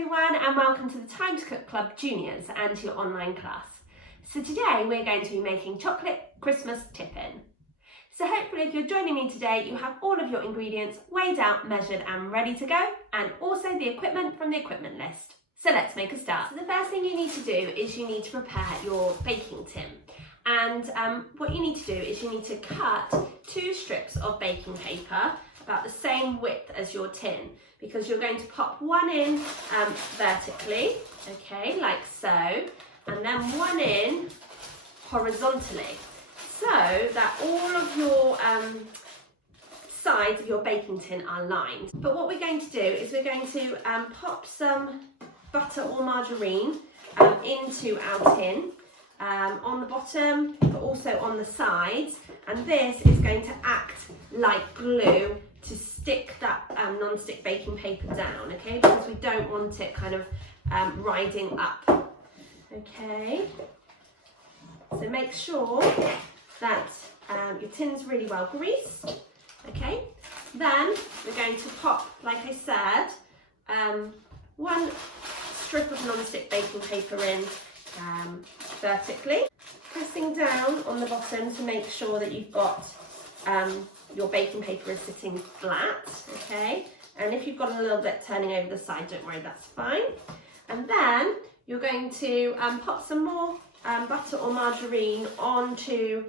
everyone, and welcome to the Time to Cook Club Juniors and your online class. So today we're going to be making chocolate Christmas tiffin. So hopefully if you're joining me today, you have all of your ingredients weighed out, measured and ready to go, and also the equipment from the equipment list. So let's make a start. So the first thing you need to do is you need to prepare your baking tin. And what you need to do is you need to cut 2 strips of baking paper about the same width as your tin, because you're going to pop one in vertically, okay, like so, and then one in horizontally, so that all of your sides of your baking tin are lined. But what we're going to do is we're going to pop some butter or margarine into our tin, on the bottom but also on the sides, and this is going to act like glue to stick that non-stick baking paper down, okay, because we don't want it kind of riding up, okay. So make sure that your tin's really well greased, okay. Then we're going to pop, like I said, one strip of non-stick baking paper in vertically, pressing down on the bottom to make sure that you've got your baking paper is sitting flat, okay, and if you've got a little bit turning over the side, don't worry, that's fine. And then you're going to pop some more butter or margarine onto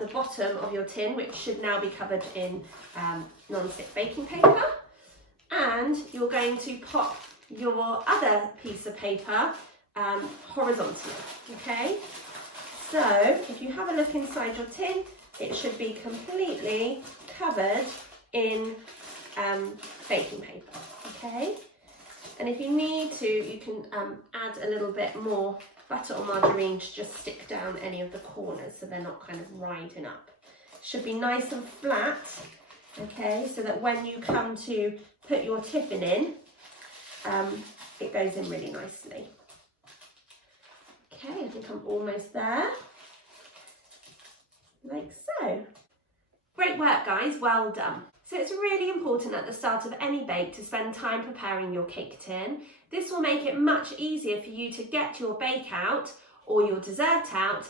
the bottom of your tin, which should now be covered in non-stick baking paper, and you're going to pop your other piece of paper horizontally, okay. So if you have a look inside your tin, it should be completely covered in baking paper, okay. And if you need to, you can add a little bit more butter or margarine to just stick down any of the corners so they're not kind of riding up. Should be nice and flat, okay, so that when you come to put your tiffin in, it goes in really nicely. Okay, I think I'm almost there, like so. Great work guys, well done. So it's really important at the start of any bake to spend time preparing your cake tin. This will make it much easier for you to get your bake out or your dessert out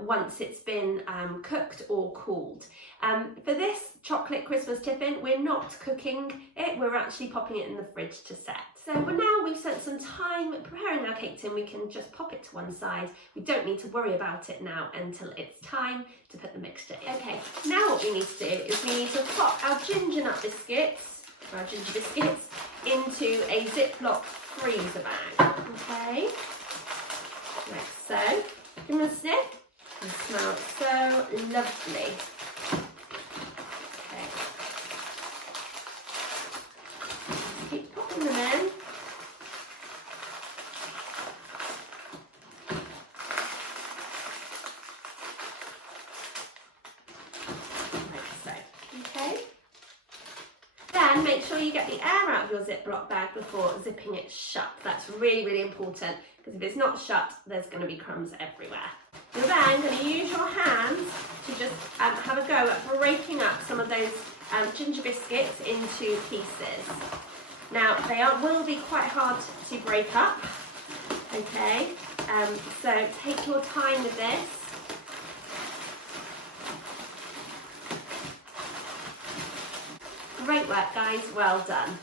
once it's been cooked or cooled. For this chocolate Christmas tiffin, we're not cooking it, we're actually popping it in the fridge to set. So now we've spent some time preparing our cake tin, we can just pop it to one side. We don't need to worry about it now until it's time to put the mixture in. Okay, now what we need to do is we need to pop our ginger nut biscuits, our ginger biscuits, into a Ziploc freezer bag, okay, like so. Give them a sniff. They smell so lovely. Okay. Keep popping them in. Like so. Okay. Then make sure you get the air out of your Ziploc bag before zipping it shut. That's really, really important, because if it's not shut, there's going to be crumbs everywhere. You're then going to use your hands to just have a go at breaking up some of those ginger biscuits into pieces. Now, they will be quite hard to break up, okay, so take your time with this. Great work guys, well done.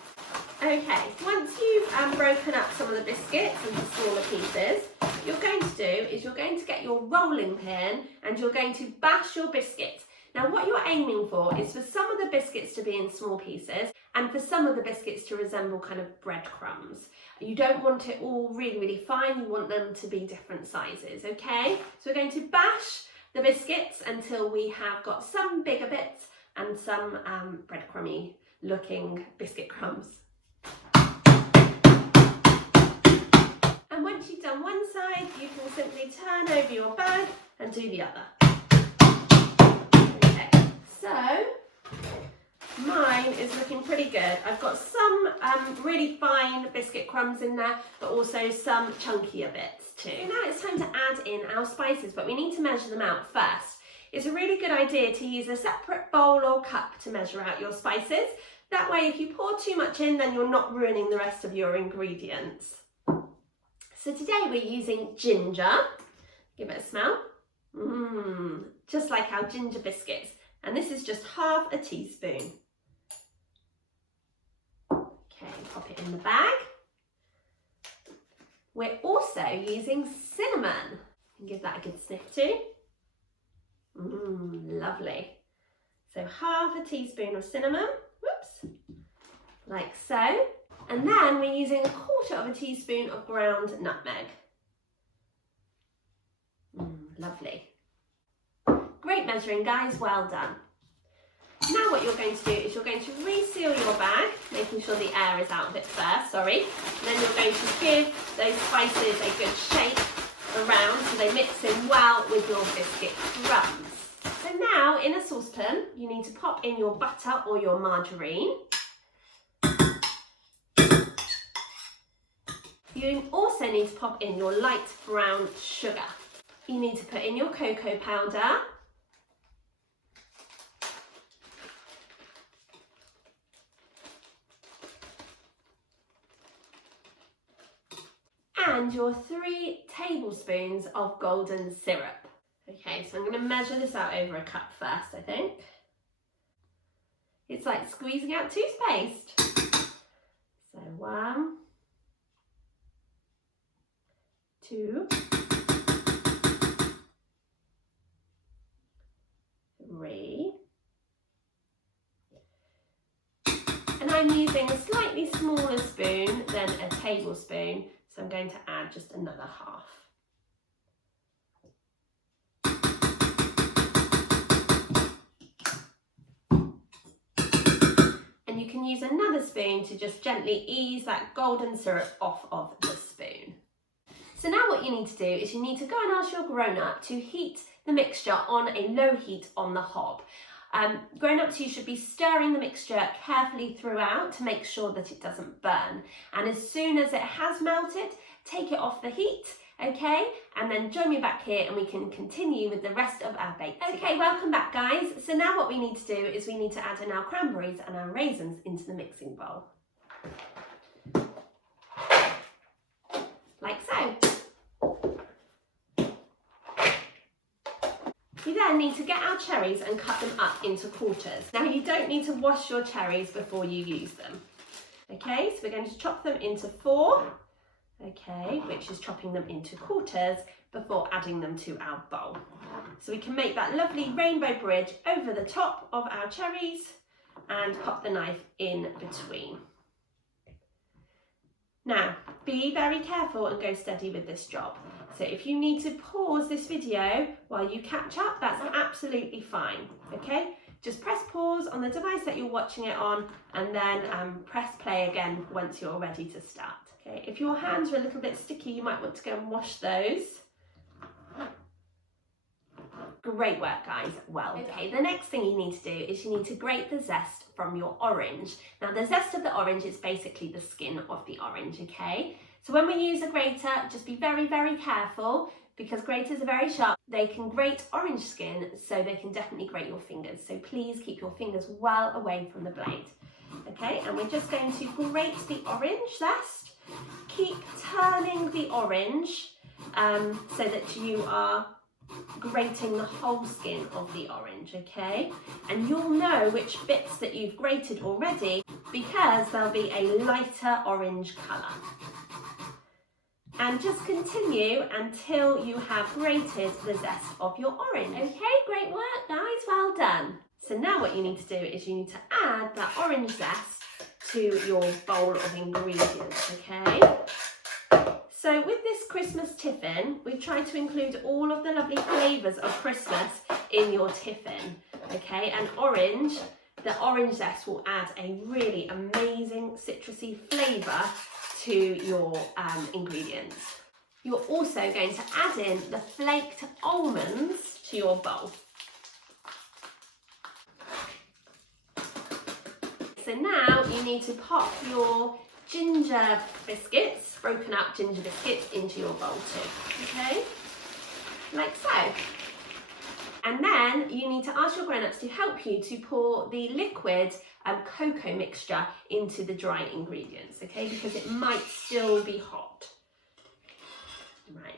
Okay, once you've broken up some of the biscuits into smaller pieces, what you're going to do is you're going to get your rolling pin and you're going to bash your biscuits. Now what you're aiming for is for some of the biscuits to be in small pieces and for some of the biscuits to resemble kind of breadcrumbs. You don't want it all really, really fine, you want them to be different sizes, okay? So we're going to bash the biscuits until we have got some bigger bits and some breadcrumby looking biscuit crumbs. And once you've done one side, you can simply turn over your bag and do the other. Okay, so mine is looking pretty good. I've got some really fine biscuit crumbs in there, but also some chunkier bits too. So now it's time to add in our spices, but we need to measure them out first. It's a really good idea to use a separate bowl or cup to measure out your spices, That way, if you pour too much in, then you're not ruining the rest of your ingredients. So today we're using ginger. Give it a smell. Just like our ginger biscuits. And this is just half a teaspoon. Okay, pop it in the bag. We're also using cinnamon. Give that a good sniff too. Lovely. So half a teaspoon of cinnamon, whoops, like so. And then we're using 1/4 of a teaspoon of ground nutmeg. Lovely. Great measuring, guys, well done. Now what you're going to do is you're going to reseal your bag, making sure the air is out of it first, sorry. And then you're going to give those spices a good shake around so they mix in well with your biscuit crumbs. So now in a saucepan, you need to pop in your butter or your margarine. You also need to pop in your light brown sugar. You need to put in your cocoa powder. And your 3 tablespoons of golden syrup. Okay, so I'm going to measure this out over a cup first, I think. It's like squeezing out toothpaste. So 1, 2, 3. And I'm using a slightly smaller spoon than a tablespoon, so I'm going to add just another half. And you can use another spoon to just gently ease that golden syrup off of the spoon. So now what you need to do is you need to go and ask your grown-up to heat the mixture on a low heat on the hob. Grown-ups, you should be stirring the mixture carefully throughout to make sure that it doesn't burn. And as soon as it has melted, take it off the heat, okay? And then join me back here and we can continue with the rest of our bake. Okay, welcome back, guys. So now what we need to do is we need to add in our cranberries and our raisins into the mixing bowl. Like so. We then need to get our cherries and cut them up into quarters. Now you don't need to wash your cherries before you use them. Okay, so we're going to chop them into 4, okay, which is chopping them into quarters before adding them to our bowl. So we can make that lovely rainbow bridge over the top of our cherries and pop the knife in between. Now, be very careful and go steady with this job. So if you need to pause this video while you catch up, that's absolutely fine, okay? Just press pause on the device that you're watching it on and then press play again once you're ready to start, okay? If your hands are a little bit sticky, you might want to go and wash those. Great work, guys, well done. Okay, the next thing you need to do is you need to grate the zest from your orange. Now the zest of the orange is basically the skin of the orange, okay? So when we use a grater, just be very, very careful because graters are very sharp. They can grate orange skin, so they can definitely grate your fingers. So please keep your fingers well away from the blade. Okay, and we're just going to grate the orange zest. Keep turning the orange so that you are grating the whole skin of the orange, okay? And you'll know which bits that you've grated already because there'll be a lighter orange colour. And just continue until you have grated the zest of your orange. Okay, great work, guys, well done. So now what you need to do is you need to add that orange zest to your bowl of ingredients, okay? So with this Christmas tiffin, we've tried to include all of the lovely flavours of Christmas in your tiffin, okay? And orange, the orange zest will add a really amazing citrusy flavour to your ingredients. You're also going to add in the flaked almonds to your bowl. So now you need to pop your ginger biscuits, broken up ginger biscuits, into your bowl too, okay? Like so. And then you need to ask your grown-ups to help you to pour the liquid cocoa mixture into the dry ingredients, okay, because it might still be hot. Right,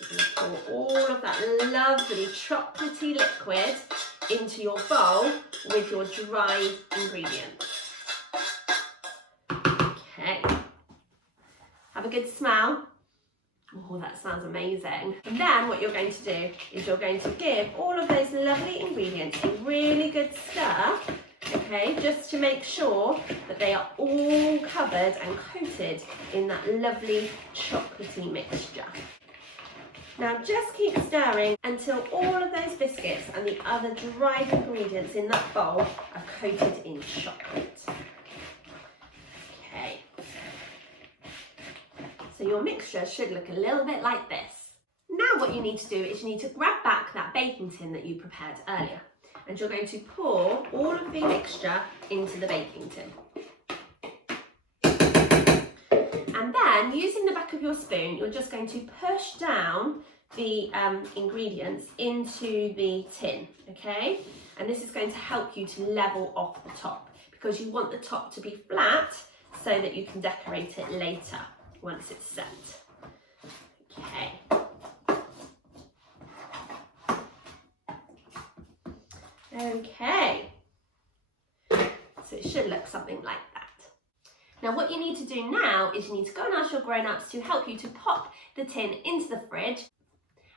you're going to pour all of that lovely chocolatey liquid into your bowl with your dry ingredients. Okay, have a good smell. Oh, that smells amazing. And then what you're going to do is you're going to give all of those lovely ingredients a really good stir, okay, just to make sure that they are all covered and coated in that lovely chocolatey mixture. Now just keep stirring until all of those biscuits and the other dried ingredients in that bowl are coated in chocolate. Okay. So your mixture should look a little bit like this. Now what you need to do is you need to grab back that baking tin that you prepared earlier, and you're going to pour all of the mixture into the baking tin. And then using the back of your spoon, you're just going to push down the ingredients into the tin, okay? And this is going to help you to level off the top, because you want the top to be flat so that you can decorate it later once it's set. Okay. Okay. So it should look something like that. Now what you need to do now is you need to go and ask your grown-ups to help you to pop the tin into the fridge,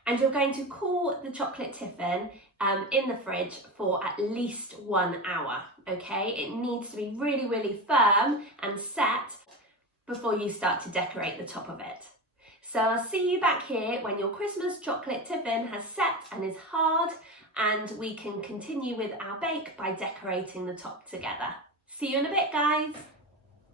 and you're going to cool the chocolate tiffin in the fridge for at least 1 hour, okay? It needs to be really, really firm and set before you start to decorate the top of it. So I'll see you back here when your Christmas chocolate tiffin has set and is hard, and we can continue with our bake by decorating the top together. See you in a bit, guys.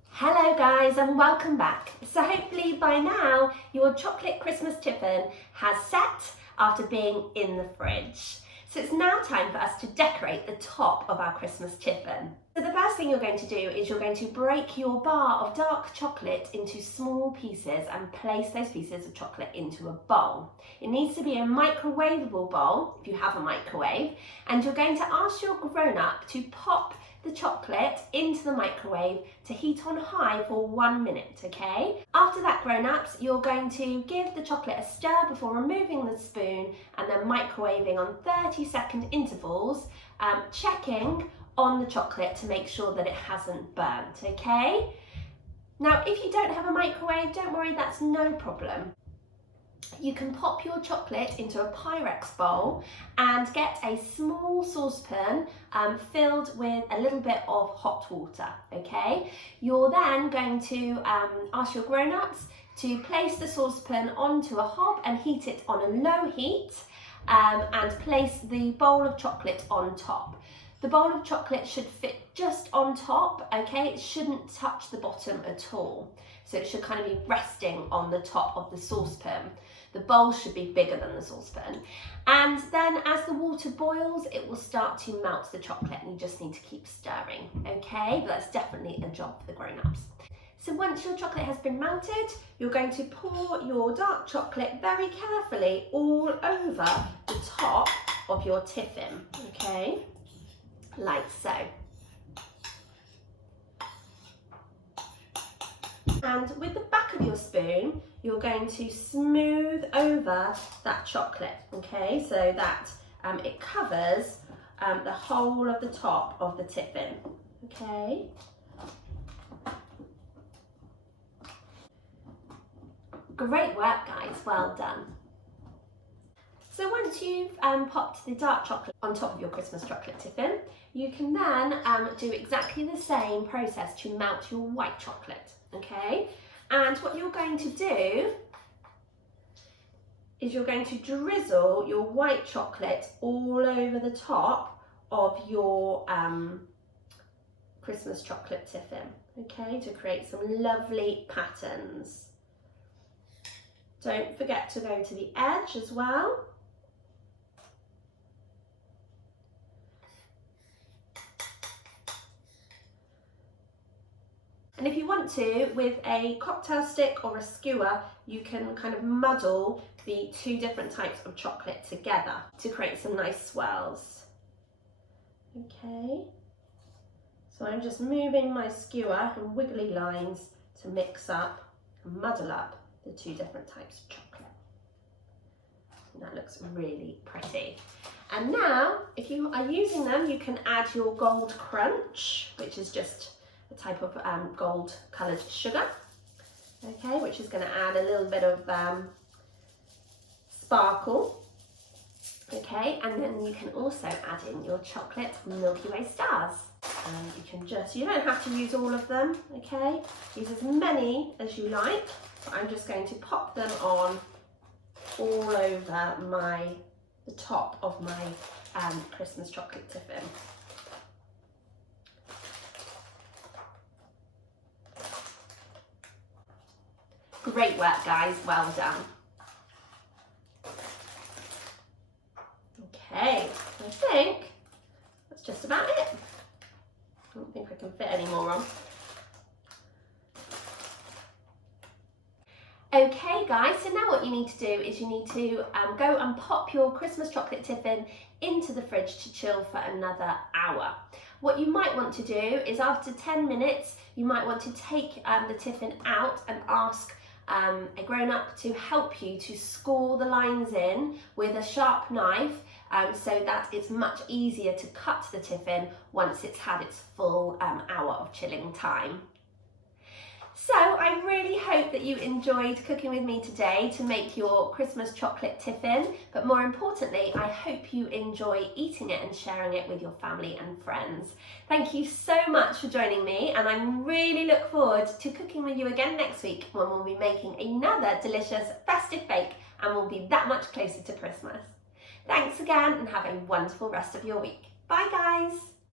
Hello guys, and welcome back. So hopefully by now your chocolate Christmas tiffin has set after being in the fridge. So it's now time for us to decorate the top of our Christmas tiffin. So the first thing you're going to do is you're going to break your bar of dark chocolate into small pieces and place those pieces of chocolate into a bowl. It needs to be a microwavable bowl if you have a microwave, and you're going to ask your grown-up to pop the chocolate into the microwave to heat on high for 1 minute, okay? After that, grown-ups, you're going to give the chocolate a stir before removing the spoon and then microwaving on 30-second intervals, checking on the chocolate to make sure that it hasn't burnt, okay? Now, if you don't have a microwave, don't worry, that's no problem. You can pop your chocolate into a Pyrex bowl and get a small saucepan filled with a little bit of hot water, okay? You're then going to ask your grown-ups to place the saucepan onto a hob and heat it on a low heat, and place the bowl of chocolate on top. The bowl of chocolate should fit just on top, okay? It shouldn't touch the bottom at all. So it should kind of be resting on the top of the saucepan. The bowl should be bigger than the saucepan. And then as the water boils, it will start to melt the chocolate, and you just need to keep stirring, okay? But that's definitely a job for the grown-ups. So once your chocolate has been melted, you're going to pour your dark chocolate very carefully all over the top of your tiffin, okay? Like so. And with the back of your spoon, you're going to smooth over that chocolate, okay? So that it covers the whole of the top of the tiffin, okay? Great work, guys, well done. So once you've popped the dark chocolate on top of your Christmas chocolate tiffin, you can then do exactly the same process to melt your white chocolate, okay? And what you're going to do is you're going to drizzle your white chocolate all over the top of your Christmas chocolate tiffin, okay, to create some lovely patterns. Don't forget to go to the edge as well. And if you want to, with a cocktail stick or a skewer, you can kind of muddle the two different types of chocolate together to create some nice swirls. Okay, So I'm just moving my skewer in wiggly lines to mix up and muddle up the two different types of chocolate. And that looks really pretty. And now, if you are using them, you can add your gold crunch, which is just a type of gold coloured sugar, okay, which is going to add a little bit of sparkle. Okay, and then you can also add in your chocolate Milky Way stars. And you can you don't have to use all of them, okay? Use as many as you like. But I'm just going to pop them on all over the top of my Christmas chocolate tiffin. Great work, guys, well done. Okay, I think that's just about it. I don't think I can fit any more on. Okay guys, so now what you need to do is you need to go and pop your Christmas chocolate tiffin into the fridge to chill for another hour. What you might want to do is after 10 minutes, you might want to take the tiffin out and ask a grown-up to help you to score the lines in with a sharp knife so that it's much easier to cut the tiffin once it's had its full hour of chilling time. So I really hope that you enjoyed cooking with me today to make your Christmas chocolate tiffin, but more importantly, I hope you enjoy eating it and sharing it with your family and friends. Thank you so much for joining me, and I really look forward to cooking with you again next week when we'll be making another delicious festive bake and we'll be that much closer to Christmas. Thanks again and have a wonderful rest of your week. Bye guys!